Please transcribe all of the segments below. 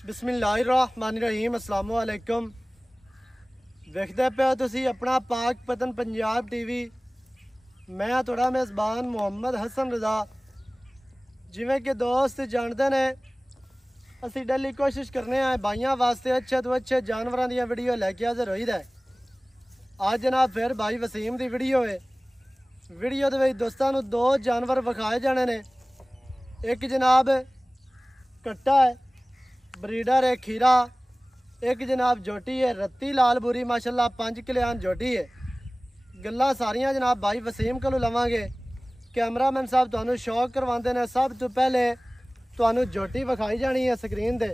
बिस्मिल्लाहिर्रहमानिर्रहीम अस्सलामु अलैकुम। वेखदे पे हो तुसी अपना पाक पतन पंजाब टीवी। मैं थोड़ा मेज़बान मुहम्मद हसन रज़ा। जिवें कि दोस्त जानते ने असी डेली कोशिश करने हैं भाइयों वास्ते अच्छे तो अच्छे जानवरों दी वीडियो लैके हाज़र होई दा। अज जनाब फिर भाई वसीम की वीडियो है। वीडियो दे दोस्तों नूं दो जानवर विखाए जाने ने। एक जनाब कट्टा है, ब्रीडर है खीरा। एक जनाब जोटी है रत्ती लाल बुरी माशाल्लाह 5 किलोआन जोटी है। गल्लां सारियां जनाब भाई वसीम को लवांगे। कैमरामैन साहब तुहानूं शौक करवाते हैं। सब तो पहले तुहानूं जोटी विखाई जानी है स्क्रीन दे।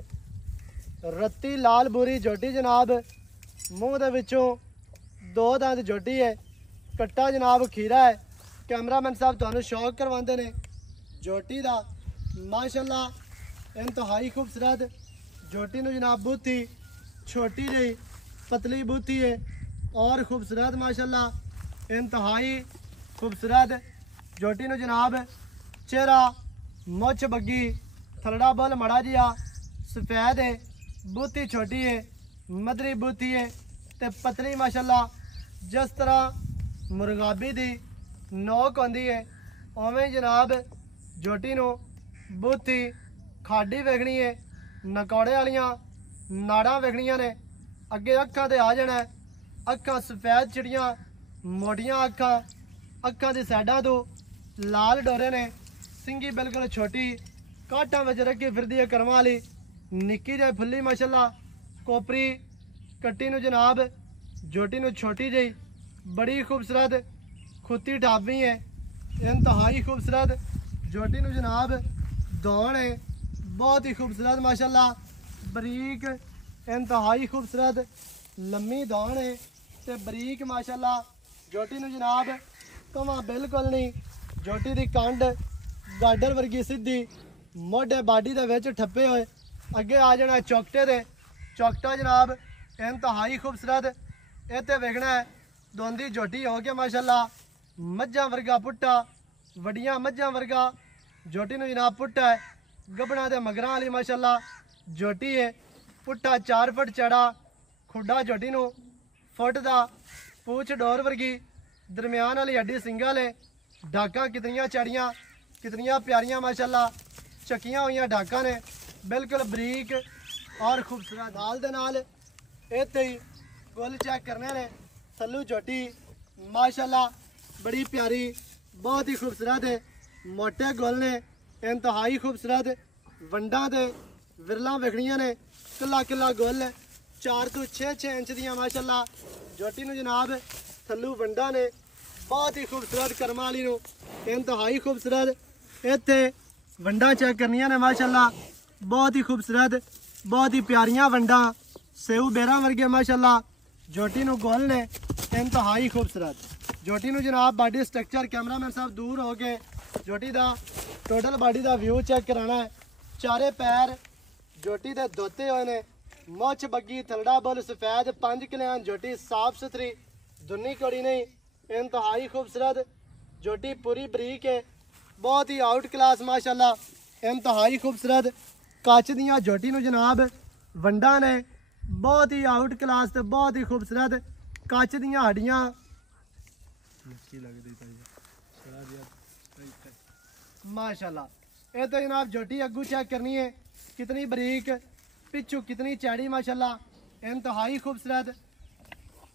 रत्ती लाल बुरी जोटी जनाब, मूँह दे विचों 2 दंद जोटी है। कट्टा जनाब खीरा है। कैमरामैन साहब तुहानूं शौक करवाते हैं जोटी दा माशाल्लाह इंतहाई खूबसूरत। जोटी नूं जनाब बूथी छोटी जी पतली बूथी है और खूबसूरत माशाल्लाह इंतहाई खूबसूरत। जोटी नूं जनाब चेहरा मुछ बग्गी थलड़ा बल मड़ा जिहा सफेद है। बूथी छोटी है, मदरी बूथी है ते पतली माशाल्लाह। जिस तरह मुर्गाबी दी नोक होंदी है उवें जनाब जोटी नूं बूथी खाडी वेखनी है। नकौड़े वालियां नाड़ां वेखनियां ने। अगे अखां ते आ जाना। अखां सफेद चिड़ियां, मोटियां अखां। अखां दी साइडां तो लाल डोरे ने। सिंगी बिल्कुल छोटी, काटां विच रखी फिरदी है करमां वाली। निक्की जी फुल्ली माशाल्लाह कोपरी। कट्टी नूं जनाब जोटी नूं छोटी जी बड़ी खूबसूरत खुत्ती ढाबी है इंतहाई खूबसूरत। जोटी नूं जनाब दौड़ है बहुत ही खूबसूरत माशाल्लाह बरीक इंतहाई खूबसूरत लम्मी दौड़ है ते बरीक माशाल्लाह। जोटी नूं जनाब कवां बिल्कुल नहीं। जोटी दी कंड गाडर वर्गी सीधी, मोढे बाडी दे विच ठप्पे होए। अगे आ जाना चौकटे दे। चौकटा जनाब इंतहाई खूबसूरत। इत्थे वेखना है दोंदी जोटी हो गया माशाल्लाह। मज्जां वर्गा पुट्टा, वड्डियां मज्जां वर्गा जोटी नूं जनाब पुट्टा है। गबना दे मगरां वाली माशाल्लाह जोटी है। पुट्ठा 4 फुट चढ़ा, खुड्डा जोटी नूं फुट दा, पूछ डोर वर्गी, दरम्यान वाली हड्डी सिंगा ले। डाकां कितनियां चढ़ियां, कितनियां प्यारियां माशाल्लाह। चकियां हुई डाकां ने बिल्कुल बरीक और खूबसूरत। नाल दे नाल इत्थे ही गुल चेक करने ने। थल्लू जोटी माशाल्लाह बड़ी प्यारी बहुत ही खूबसूरत है। मोटे गुल ने इंतहाई खूबसूरत। वंडा दे विरलां वेखनियां ने। किला किला गुल 4 तो 6 इंच दियां माशाल्लाह। जोटी नूं जनाब थल्लू वंडा ने बहुत ही खूबसूरत करमां वाली नूं इंतहाई खूबसूरत। इत्थे वंडा चेक करनियां ने माशाल्लाह बहुत ही खूबसूरत, बहुत ही प्यारियां वंडा सेऊ बेरां वर्गे माशाल्लाह। जोटी नूं गुल ने इंतहाई खूबसूरत। जोटी नूं जनाब बाडी स्ट्रक्चर कैमरामैन साहब दूर हो के जोटी दा टोटल बाडी का व्यू चेक कराना है। चारे पैर जोटी दे धोते हुए ने। मुछ बग्गी थलड़ा बुल सफेद 5 किलोआन जोटी साफ सुथरी, दुनी कड़ी नहीं, इंतहाई खूबसूरत। जोटी पूरी बरीक है बहुत ही आउट क्लास माशाल्लाह इंतहाई खूबसूरत। कच दियां जोटी नूं जनाब वंडा ने बहुत ही आउट क्लास ते बहुत ही खूबसूरत। कच दियां हड्डियां माशाल्लाह। ये तो जनाब जोटी अगू चेक करनी है कितनी बरीक, पिछू कितनी चैड़ी माशाल्लाह इंतहाई खूबसूरत।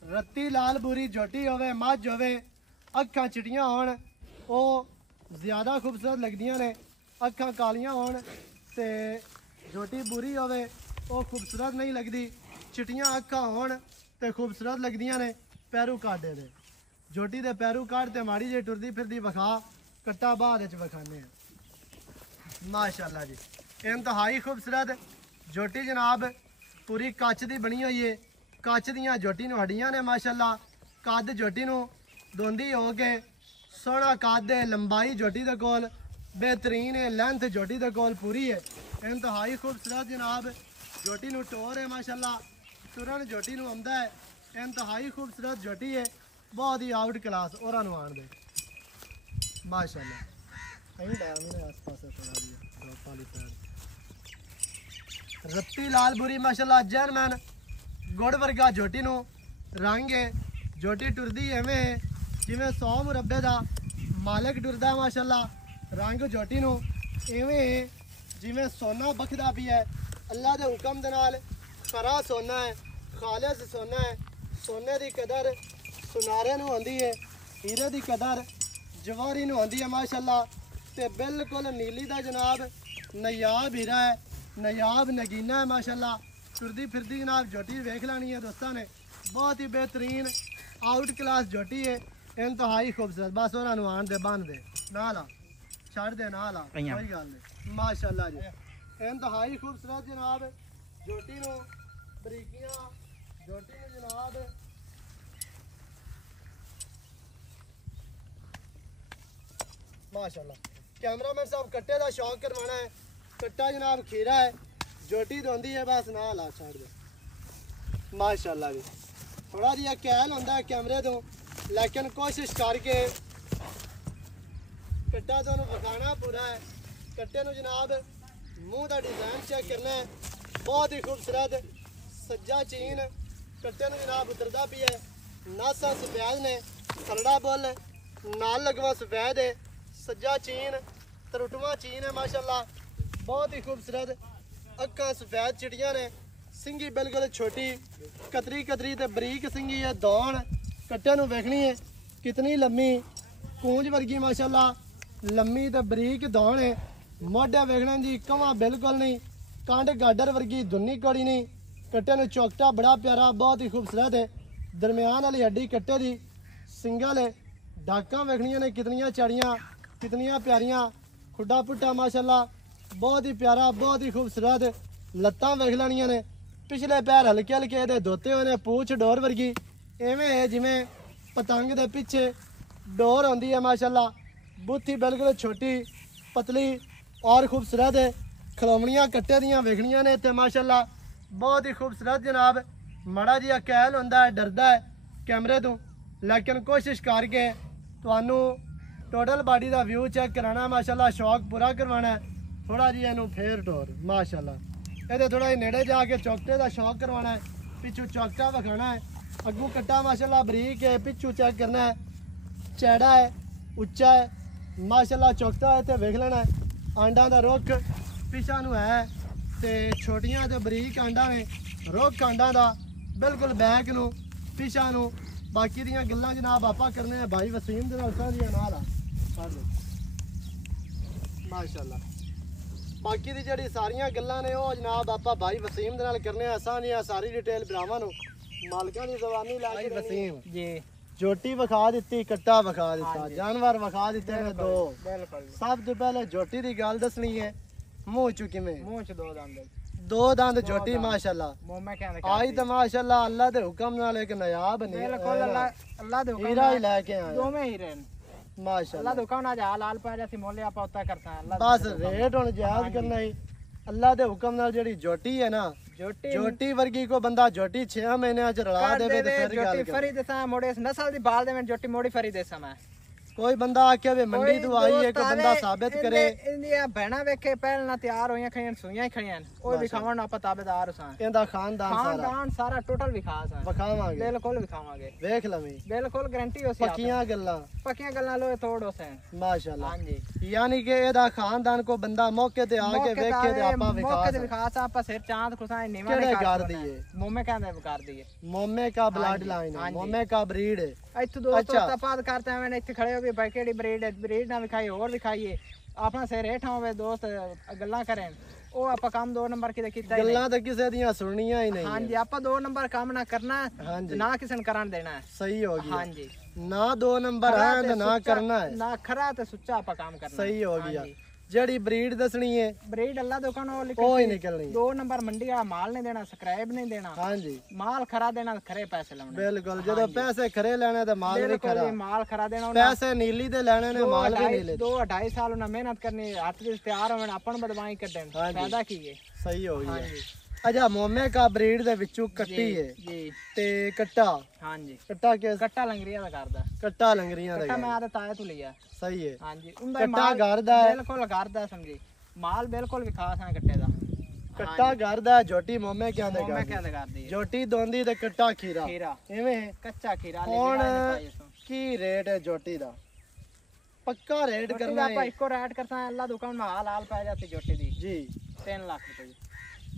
रत्ती लाल बुरी जोटी होवे, मझ होवे, अखां चिटियां होण वो ज़्यादा खूबसूरत लगदियां ने। अखां कालियां होण ते जोटी बुरी होवे वो खूबसूरत नहीं लगती। चिटियां अखां होण ते खूबसूरत लगदियां ने। पैरू काटे दे जोटी दे पैरू काट ते माड़ी जी टुरदी फिरदी विखा। कट्टा बाद विखाने माशाल्लाह जी इंतहाई खूबसूरत। जोटी जनाब पूरी कच दी बनी हुई है। कच दियां जोटी नूं हड्डियां ने माशाल्लाह। कद जोटी नूं दोंदी हो के सोहना कद है। लंबाई जोटी दे कोल बेहतरीन है। लेंथ जोटी दे कोल पूरी है इंतहाई खूबसूरत जनाब। जोटी नूं टोर है माशाल्लाह। तुरन जोटी नूं आंदा है इंतहाई खूबसूरत जोटी है बहुत ही आउट क्लास। और आन दे माशाल्लाह कहीं डायमी ने आस पास थोड़ा दिया पाली पैर ਰੱਤੀ ਲਾਲ ਬੁਰੀ ਮਾਸ਼ਾਅੱਲਾ ਜੈਨਮੈਨ ਗੁੜ ਵਰਗਾ ਝੋਟੀ ਨੂੰ ਰੰਗ ਹੈ। ਝੋਟੀ ਟੁਰਦੀ ਐਵੇਂ ਜਿਵੇਂ 100 ਮੁਰੱਬੇ ਦਾ ਮਾਲਕ ਟੁਰਦਾ ਮਾਸ਼ਾਅੱਲਾ। ਰੰਗ ਝੋਟੀ ਨੂੰ ਇਵੇਂ ਜਿਵੇਂ ਸੋਨਾ ਬਖਦਾ ਵੀ ਹੈ। ਅੱਲਾ ਦੇ ਹੁਕਮ ਦੇ ਨਾਲ ਖਰਾ ਸੋਨਾ ਹੈ, ਖਾਲਿਸ ਸੋਨਾ ਹੈ। ਸੋਨੇ ਦੀ ਕਦਰ ਸੁਨਾਰੇ ਨੂੰ ਆਉਂਦੀ ਹੈ, ਹੀਰੇ ਦੀ ਕਦਰ ਜਵਾਹਰੀ ਨੂੰ ਆਉਂਦੀ ਹੈ ਮਾਸ਼ਾਅੱਲਾ। ਤੇ ਬਿਲਕੁਲ ਨੀਲੀ ਦਾ ਜਨਾਬ ਨਯਾਬ ਹੀਰਾ ਹੈ, ਨਯਾਬ ਨਗੀਨਾ ਹੈ ਮਾਸ਼ਾਅੱਲਾ। ਤੁਰਦੀ ਫਿਰਦੀ ਜਨਾਬ ਝੋਟੀ ਵੇਖ ਲੈਣੀ ਹੈ ਦੋਸਤਾਂ ਨੇ। ਬਹੁਤ ਹੀ ਬਿਹਤਰੀਨ ਆਊਟ ਕਲਾਸ ਝੋਟੀ ਹੈ, ਇੰਤਹਾਈ ਖੂਬਸੂਰਤ। ਬਸ ਉਹਨਾਂ ਨੂੰ ਆਣ ਦੇ ਬੰਨ ਦੇ ਨਾ ਲਾ ਛੱਡ ਦੇ ਨਾ ਲਾ ਕੋਈ ਗੱਲ ਨਹੀਂ ਮਾਸ਼ਾਅੱਲਾ ਜੀ। ਇੰਤਹਾਈ ਖੂਬਸੂਰਤ ਜਨਾਬ ਝੋਟੀ ਨੂੰ ਬਰੀਕੀਆਂ ਝੋਟੀ ਨੂੰ ਜਨਾਬ माशाल्लाह। कैमरामैन साहब कट्टे का शौक करवाना है। कट्टा जनाब खीरा है, जोटी धोंदी है बस ना ला छाड़ दे माशाल्लाह। भी थोड़ा जिहा कैल होंदा है कैमरे तो, लेकिन कोशिश करके कट्टा तुहानूं विखाना पूरा है। कट्टे नूं जनाब मूँह का डिजाइन चेक करना है, बहुत ही खूबसूरत सज्जा चीन कट्टे नूं जनाब उतरदा भी है। नासा सफेद ने, खरड़ा बुल नाल लगवा सफेद है, सज्जा चीन तरुटवा चीन है माशाल्लाह। बहुत ही खूबसूरत अक्खां सफेद चिड़ियां ने, सिंगी बिल्कुल छोटी कतरी कतरी ते बरीक सिंगी है। दौन कट्टे नूं वेखनी है कितनी लम्मी कूंज वर्गी माशाल्लाह, लम्मी ते बरीक दौन है। मोढे वेखने जी कवां बिल्कुल नहीं, कंड गाडर वर्गी दुन्नी कौड़ी नहीं। कट्टे नूं चौकटा बड़ा प्यारा बहुत ही खूबसूरत है। दरम्यान वाली हड्डी कट्टे दी सिंगल है। डाकां वेखनियां ने कितनियां चढ़ियां कितनियां प्यारियां, खुड्डा पुट्टा माशाल्लाह बहुत ही प्यारा बहुत ही खूबसूरत। लत्तां वेख लैनियां ने, पिछले पैर हल्के हल्के दे धोते हुए ने, पूछ डोर वर्गी एवें है जिवें पतंग दे पिछे डोर होंदी है माशाल्लाह। बुत्थी बिल्कुल छोटी पतली और खूबसूरत है। खलोवणियां कट्टे दियां वेखनियां ने ते माशाल्लाह बहुत ही खूबसूरत जनाब। माड़ा जिहा कैल होंदा है, डरदा है कैमरे तो, लेकिन कोशिश करके तुहानूं टोटल बॉडी का व्यू चेक कराना माशाल्लाह। शौक पूरा करवाना है। थोड़ा जी इनू फेर टोर माशाल्लाह। ये थोड़ा ही नेड़े जाके चौकटे का शौक करवाना है, पिछू चौकटा विखाना है। अगू कट्टा माशाल्लाह बरीक है, पिछू चेक करना है, चैड़ा है, उच्चा है माशाल्लाह। चौकटा है तो वेख लेना है। आंडा का रुख पिछा नू है ते छोटियां ते बरीक आंडा ने, रुख आंडा का बिल्कुल बैक नू पिछा नू। बाकी दियां गल्लां जनाब आपा करने हैं भाई वसीम दे नाल सारियां नाल आ माशाल्लाह। बाकी दी जेहड़ी सारियां गल्लां ने ओ जनाब आपा भाई वसीम दे नाल करने हैं। सारियां सारी डिटेल भरावां नू मालकां दी ज़बानी ला के वसीम जी जोटी विखा दित्ती, कट्टा विखा दित्ता, जानवर विखा दित्ते ने दो। सब तो पहले जोटी दी गल दसनी है। मूंह चू किवें मूंह च दो दंद जोटी माशाल्लाह। आई तो माशाल्लाह अल्लाह दे हुक्म नाल एक नयाब नहीं बिल्कुल अल्लाह दे हुक्म हीरा ही लेके आए दोवें हीरे माशाल्लाह। अल्लाह दे हुक्म नाल जा लाल पा जैसी मोले आपा उता करता है। बस रेट हुन जायज करना ही अल्लाह दे हुक्म नाल। जेडी जोटी है ना जोटी वर्गी को बंदा जोटी 6 महीने च रला देवे ते फिर गल जोटी फरी देसा मोड़े नस्ल दी बाल देवे जोटी मोड़ी फरी देसा मैं। कोई बंदा आके वे मंडी तो आई है, कोई बंदा साबित करे इंदिया बहना वेखे पहल ना तैयार होइयां खड़ियां सुइयां खड़ियां ओए विखावन आपा ताबेदार हसां। इंदा खानदान सारा टोटल विखास विखावांगे बिल्कुल विखावांगे। देख लवी बिल्कुल गारंटी होसी पक्कियां गल्लां लोए तोड़ होसे माशाल्लाह। हां जी यानी कि एदा खानदान को बंदा मौके ते आके वेखे ते आपा विखास मौके ते विखास आपा सिर चांद खुसाए नीवा ने कर दिए मोमे कहंदे कर दिए। मोमे का ब्लड लाइन है, मोमे का ब्रीड है। इत्थों दोस्तों तपाद करते हैं इत्थे खड़े हो गए भाई केड़ी ब्रीड ना विखाई और विखाइए अपना सिर हेठ होवे दोस्त गल्लां करें ओ आपा काम 2 नंबर की कीता ही गल्लां ते किसे दियां सुननियां ही नहीं। हां जी आपा 2 नंबर काम ना करना ना किसी ने करान देना है। सही हो गया। हां जी ना 2 नंबर है ना करना है ना खरा ते सुच्चा आपा काम करना सही हो गया। जेडी ब्रीड दसनी है ब्रीड अल्लाह दे हुक्म नाल लिखी ही निकलनी 2 नंबर मंडी वाला माल नहीं देना सब्सक्राइब नहीं देना। हां जी माल खरा देना खरे पैसे लाने बिल्कुल जदों पैसे खरे लेने ते माल भी खरा माल खरा देना पैसे नीली दे लेने ने माल भी नीले 2-2.5 साल उन्हें मेहनत करनी हाथ दे तैयार होवन अपन बदवाई कढन फायदा की है। सही हो गया। हां जी अच्छा मोमे का ब्रीड दे विचों कट्टी है जी ते कट्टा। हां जी कट्टा के कट्टा लंगरिया दा करदा कट्टा लंगरिया दा कट्टा मैं आदे ताए तो लिया सही है। हां जी उंदा कट्टा करदा है बिल्कुल करदा समझी माल बिल्कुल विखास है कट्टे दा ਕੱਟਾ ਘਰ ਦਾ ਝੋਟੀ ਮੋਮੇ ਕਿਆਂ ਦੇ ਮੋਮੇ ਕਿਆਂ ਦੇ ਕਰਦੀ ਝੋਟੀ ਦੋਂਦੀ ਤੇ ਕੱਟਾ ਖੀਰਾ ਇਵੇਂ ਕੱਚਾ ਖੀਰਾ ਹੁਣ ਕੀ ਰੇਟ ਹੈ ਝੋਟੀ ਦਾ ਪੱਕਾ ਰੇਟ ਕਰਨਾ है इसको रेट करता है अल्लाह दुकान में हाल हाल पाई जाती जोटी दी जी 3 लाख रुपए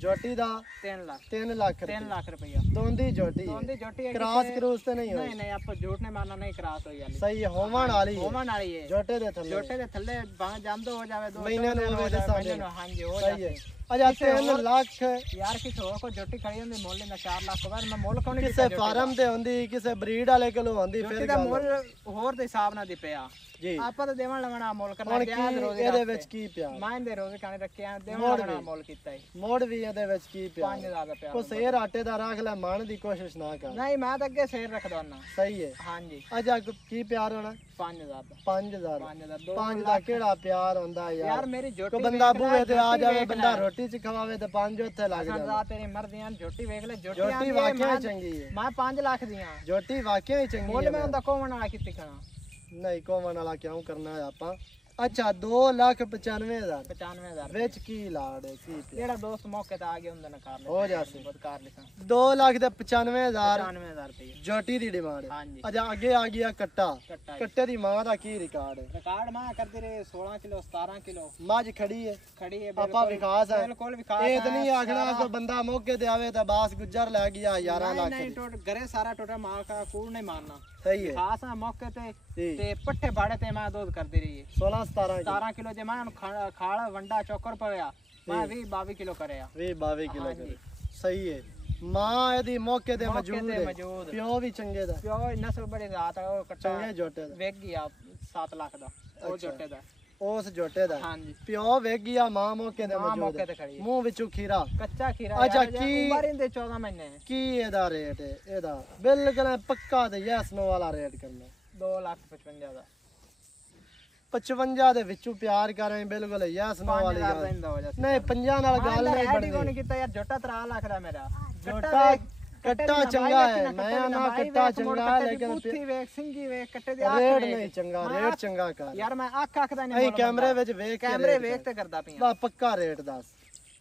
ਝੋਟੀ ਦਾ 3 लाख 3 ਲੱਖ 3 लाख रुपया ਦੋਂਦੀ ਝੋਟੀ ਦੋਂਦੀ ਝੋਟੀ है ਕ੍ਰਾਸ ਕਰੂਸ ਤੇ ਨਹੀਂ ਹੋਈ नहीं नहीं आप झूठ नहीं मारना नहीं क्रॉस हो जाली ਸਹੀ ਹੈ ਹੋਵਣ ਵਾਲੀ ਹੈ होमन वाली है ਝੋਟੇ ਦੇ ਥੱਲੇ जोटे दे थल्ले भां जांदो हो जावे 2 महीने में हो जाए सामने। हां जी हो ਸਹੀ जाते ਹੈ ਅਜਾ 3 ਲੱਖ यार किस हो को जोटी खड़ी होंदी मोल ना 4 लाख बाद मैं मोल कोनी ਕਿਸੇ ਫਾਰਮ ਤੇ ਹੁੰਦੀ ਕਿਸੇ ਬਰੀਡ ਵਾਲੇ ਕੋਲੋਂ ਹੁੰਦੀ जोटी ਫਿਰ दा ਗੱਲ मोल होर दे हिसाब ना दी पिया ਜੀ ਆਪਾਂ ਤਾਂ ਦੇਵਣ ਲਵਣਾ ਮੁੱਲ ਕਰਨਾ ਹੁਣ ਵਿਆਹ ਦੇ ਕੀ ਰੋਜ਼ੇ ਇਹਦੇ ਵਿੱਚ ਕੀ ਪਿਆ ਮਾਂ ਦੇ ਰੋਜ਼ੇ ਕਾਣੇ ਰੱਖਿਆ ਦੇਵਣ ਮੋੜ ਲਵਣਾ ਵੀ। ਮੁੱਲ ਕੀਤਾ ਹੈ ਮੋੜ ਵੀ ਇਹਦੇ ਵਿੱਚ ਕੀ ਪਿਆ 5000 ਦਾ ਪਿਆ ਕੋ ਸੇਰ ਆਟੇ ਦਾ ਰੱਖ ਲੈ ਮਾਣ ਦੀ ਕੋਸ਼ਿਸ਼ ਨਾ ਕਰ ਨਹੀਂ ਮੈਂ ਤਾਂ ਅੱਗੇ ਸ਼ੇਰ ਰੱਖ ਦਵਾਨਾ ਸਹੀ ਹੈ ਹਾਂਜੀ ਅਜਾ ਕੀ ਪਿਆਰ ਹੋਣਾ 5000 ਦਾ 5000 5000 5 ਦਾ ਕਿਹੜਾ ਪਿਆਰ ਹੁੰਦਾ ਯਾਰ ਯਾਰ ਮੇਰੀ ਕੋ ਜੋਟੀ ਬੰਦਾ ਬੂਹੇ ਤੇ ਆ ਜਾਵੇ ਬੰਦਾ ਰੋਟੀ ਚ ਖਵਾਵੇ ਤੇ 5 ਉੱਥੇ ਲੱਗ ਜਾਂਦਾ ਰਾਤ ਤੇਰੀ ਮਰਦੀਆਂ ਜੋਟੀ ਵੇਖ ਲੈ ਜੋਟੀ ਜੋਟੀ ਵਾਕਿਆ ਚੰਗੀ ਹੈ ਮੈਂ 5 ਲੱਖ ਦੀਆਂ ਜੋਟੀ ਵਾਕਿਆ ਹੀ ਚੰਗੀ ਮੁੱਲ ਹੈ ਮੈਂ ਉਹਦਾ ਕੋਵਣ ਵਾਲਾ ਕਿੱਥੇ ਖਾਣਾ ਨਹੀਂ ਕੋਵਣ ਵਾਲਾ ਕਿਉਂ ਕਰਨਾ ਹੈ ਆਪਾਂ ਅੱਛਾ 2,95,000 95000 ਵਿੱਚ ਕੀ ਲਾੜ ਹੈ ਕੀ ਪਿਆ ਜਿਹੜਾ ਦੋਸਤ ਮੌਕੇ ਤੇ ਆ ਗਿਆ ਹੁੰਦਾ ਨਾ ਕਰ ਲੈ ਹੋ ਜਾਸੀ ਬਹੁਤ ਕਰ ਲਿਖਾਂ 2,95,000 95000 ਰੁਪਏ ਜੋਟੀ ਦੀ ਡਿਮਾਂਡ ਹੈ ਹਾਂਜੀ ਅੱਛਾ ਅੱਗੇ ਆ ਗਿਆ ਕੱਟਾ ਕੱਟਾ ਕੱਟੇ ਦੀ ਮਾਂ ਦਾ ਕੀ ਰਿਕਾਰਡ ਹੈ ਰਿਕਾਰਡ ਮੈਂ ਕਰਦੇ ਰਹੇ 16 ਕਿਲੋ 17 ਕਿਲੋ ਮੱਝ ਖੜੀ ਹੈ ਖੜੀ ਹੈ ਆਪਾਂ ਵਿਕਾਸ ਹੈ ਬਿਲਕੁਲ ਵਿਕਾਸ ਇਹ ਤਾਂ ਨਹੀਂ ਆਖਣਾ ਕੋਈ ਬੰਦਾ ਮੌਕੇ ਤੇ ਆਵੇ ਤਾਂ ਬਾਸ ਗੁੱਜਰ ਲੈ ਗਿਆ 11 ਲੱਖ ਨਹੀਂ ਟੋਟ ਘਰੇ ਸਾਰਾ ਟੋਟਾ ਮਾਲ ਕਾ ਕੂੜ ਨਹੀਂ ਮਾਰਨਾ ਸਹੀ ਹੈ ਖਾਸ ਆ ਮੌਕੇ ਤੇ ਜੀ ਤੇ ਪੱਠੇ ਬਾੜੇ ਤੇ ਮੈਂ ਦੁੱਧ ਕਰਦੀ ਰਹੀ ਹੈ 16 17 17 ਕਿਲੋ ਜੇ ਮੈਂ ਖਾਲ ਵੰਡਾ ਚੋਕਰ ਪਇਆ ਮੈਂ 20 22 ਕਿਲੋ ਕਰਿਆ 20 22 ਕਿਲੋ ਕਰੇ ਸਹੀ ਹੈ ਮਾਂ ਇਹਦੀ ਮੌਕੇ ਤੇ ਮੌਜੂਦ ਹੈ ਮੌਜੂਦ ਪਿਓ ਵੀ ਚੰਗੇ ਦਾ ਪਿਓ ਨਸਲ ਬੜੀ ਰਾਤ ਆ ਉਹ ਕੱਟਾ ਚੰਗੇ ਜੋਟੇ ਦਾ ਵੇਗ ਗਿਆ 7 ਲੱਖ ਦਾ ਉਹ ਜੋਟੇ ਦਾ ਉਸ ਜੋਟੇ ਦਾ ਹਾਂਜੀ ਪਿਓ ਵੇਖ ਗਿਆ ਮਾਂ ਮੌਕੇ ਤੇ ਮਾਂ ਮੌਜੂਦ ਮੌਕੇ ਹੈ ਤੇ ਖੜੀ ਹੈ ਮੂੰਹ ਵਿੱਚੋਂ ਖੀਰਾ ਕੱਚਾ ਖੀਰਾ ਅੱਛਾ, ਯਾਰ, ਕੀ- ਉਮਰ ਇਹਦੇ 14 ਮਹੀਨੇ ਕੀ ਇਹਦਾ ਰੇਟ ਹੈ ਇਹਦਾ ਬਿਲਕੁਲ ਪੱਕਾ ਤੇ ਯੈਸ ਨੋ ਵਾਲਾ ਰੇਟ ਕਰਨਾ 2,55,000 ਦਾ 55 ਦੇ ਵਿੱਚੋਂ ਪਿਆਰ ਕਰਾਂ ਬਿਲਕੁਲ ਯੈਸ ਨੋ ਵਾਲੀ 5,000 ਦਾ ਗੱਲ ਇੰਦਾ ਹੋ ਜਾ ਨਹੀਂ ਪੰਜਾਂ ਨਾਲ ਗੱਲ ਨਹੀਂ ਬਣਦੀ ਬਣਦੀ ਕੀਤਾ ਯਾਰ ਜੋਟਾ 3 ਲੱਖ ਦਾ ਮੇਰਾ ਜੋਟਾ ਕੱਟਾ ਚੰਗਾ ਹੈ ਮੈਂ ਨਾ ਕੱਟਾ ਚੰਗਾ ਹੈ ਲੇਕਿਨ ਬੂਥੀ ਵੇਖ ਸਿੰਗੀ ਵੇਖ ਕੱਟੇ ਦੇ ਰੇਟ ਨਹੀਂ ਚੰਗਾ ਰੇਟ ਚੰਗਾ ਕਰ ਯਾਰ ਮੈਂ ਅੱਖ ਦਾ ਨਹੀਂ ਅਸੀਂ ਕੈਮਰੇ ਵਿੱਚ ਵੇਖ ਕੇ ਕੈਮਰੇ ਵੇਖ ਤੇ ਕਰਦਾ ਪਿਆ ਬਾ ਪੱਕਾ ਰੇਟ ਦੱਸ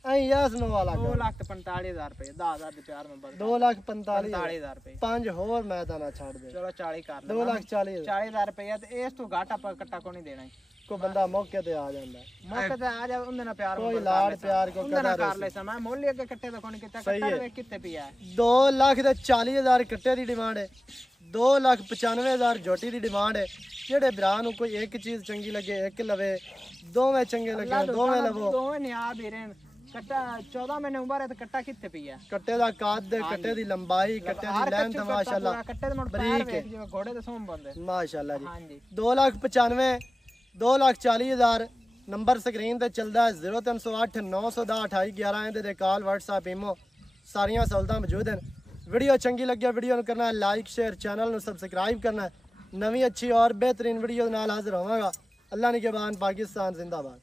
ਅਸੀਂ ਯੈਸ ਨੋ ਵਾਲਾ ਕਰ 2,45,000 ਰੁਪਏ 10,000 ਦੇ ਚਾਰ ਨੰਬਰ 2,45,000 45,000 ਰੁਪਏ ਪੰਜ ਹੋਰ ਮੈਂ ਤਾਂ ਨਾ ਛੱਡ ਦੇ ਚਲੋ 40 ਕਰ ਲੈ 2,40,000 40,000 ਰੁਪਏ ਤੇ ਇਸ ਤੋਂ ਘਾਟਾ ਆਪਾਂ ਕੱਟਾ ਕੋ ਨਹੀਂ ਦੇਣਾ ਕੋ ਬੰਦਾ ਮੌਕੇ ਤੇ ਆ ਜਾਂਦਾ ਮੌਕੇ ਤੇ ਆ ਜਾ ਉਹਦੇ ਨਾਲ ਪਿਆਰ ਕੋਈ ਲਾੜ ਪਿਆਰ ਕੋ ਉਹਦੇ ਨਾਲ ਕਦਰ ਕਰ ਲੈ ਸਮਾਂ ਮੁੱਲ ਅੱਗੇ ਕੱਟੇ ਦਾ ਕੋਈ ਕੀਤਾ ਸਹੀ ਕੱਟਾ ਹੈ। ਵੇਖ ਕਿੱਥੇ ਪਿਆ ਹੈ 2,40,000 ਕੱਟੇ ਦੀ ਡਿਮਾਂਡ ਹੈ 2,95,000 ਜੋਟੀ ਦੀ ਡਿਮਾਂਡ ਹੈ ਜਿਹੜੇ ਭਰਾ ਨੂੰ ਕੋਈ ਇੱਕ ਚੀਜ਼ ਚੰਗੀ ਲੱਗੇ ਇੱਕ ਲਵੇ ਦੋਵੇਂ ਚੰਗੇ ਲੱਗੇ ਦੋਵੇਂ ਲਵੋ ਦੋਵੇਂ ਨਿਆ ਵੀਰੇ ਕੱਟਾ 14 ਮਹੀਨੇ ਉਮਰ ਹੈ ਤੇ ਕੱਟਾ ਕਿੱਥੇ ਪਿਆ ਕੱਟੇ ਦਾ ਕੱਦ ਦੇ ਕੱਟੇ ਦੀ ਲੰਬਾਈ ਕੱਟੇ ਦੀ ਲੈਂਥ ਮਾਸ਼ਾਅੱਲਾ ਕੱਟੇ ਦੇ ਮੁੜ ਪੈਰ ਬਰੀਕ ਹੈ ਵੇਖ ਜਿਵੇਂ ਘੋੜੇ ਦੇ ਸੋਮ ਬੰਦੇ ਮਾਸ਼ਾਅੱਲਾ ਜੀ ਹਾਂਜੀ 2,95,000 2,40,000 ਨੰਬਰ ਸਕਰੀਨ ਤੇ ਚੱਲਦਾ ਹੈ 0308 910 2811 ਇਹਦੇ ਤੇ ਕਾਲ WhatsApp ਈਮੋ ਸਾਰੀਆਂ ਸਹੂਲਤਾਂ ਮੌਜੂਦ ਹਨ ਵੀਡੀਓ ਚੰਗੀ ਲੱਗਿਆ ਵੀਡੀਓ ਨੂੰ ਕਰਨਾ ਹੈ ਲਾਈਕ ਸ਼ੇਅਰ ਚੈਨਲ ਨੂੰ ਸਬਸਕ੍ਰਾਈਬ ਕਰਨਾ ਹੈ ਨਵੀਂ ਅੱਛੀ ਔਰ ਬਿਹਤਰੀਨ ਵੀਡੀਓ ਦੇ ਨਾਲ ਹਾਜ਼ਰ ਹੋਵਾਂਗਾ ਅੱਲਾਹ ਨਿਗਹਿਬਾਨ ਪਾਕਿਸਤਾਨ ਜ਼ਿੰਦਾਬਾਦ